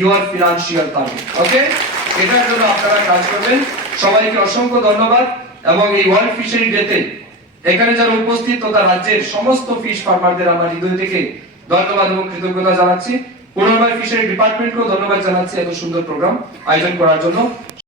your financial target ওকে এটার জন্য আপনারা কাজ করবেন। সবাইকে অসংখ্য ধন্যবাদ এবং এই ওয়ার্ল্ড ফিশারি ডেতে এখানে যারা উপস্থিত তথা রাজ্যের সমস্ত ফিশ ফার্মারদের আমার হৃদয় থেকে ধন্যবাদ এবং কৃতজ্ঞতা জানাচ্ছি। পুনর্বার ফিশারি ডিপার্টমেন্টকেও ধন্যবাদ জানাচ্ছি এত সুন্দর প্রোগ্রাম আয়োজন করার জন্য।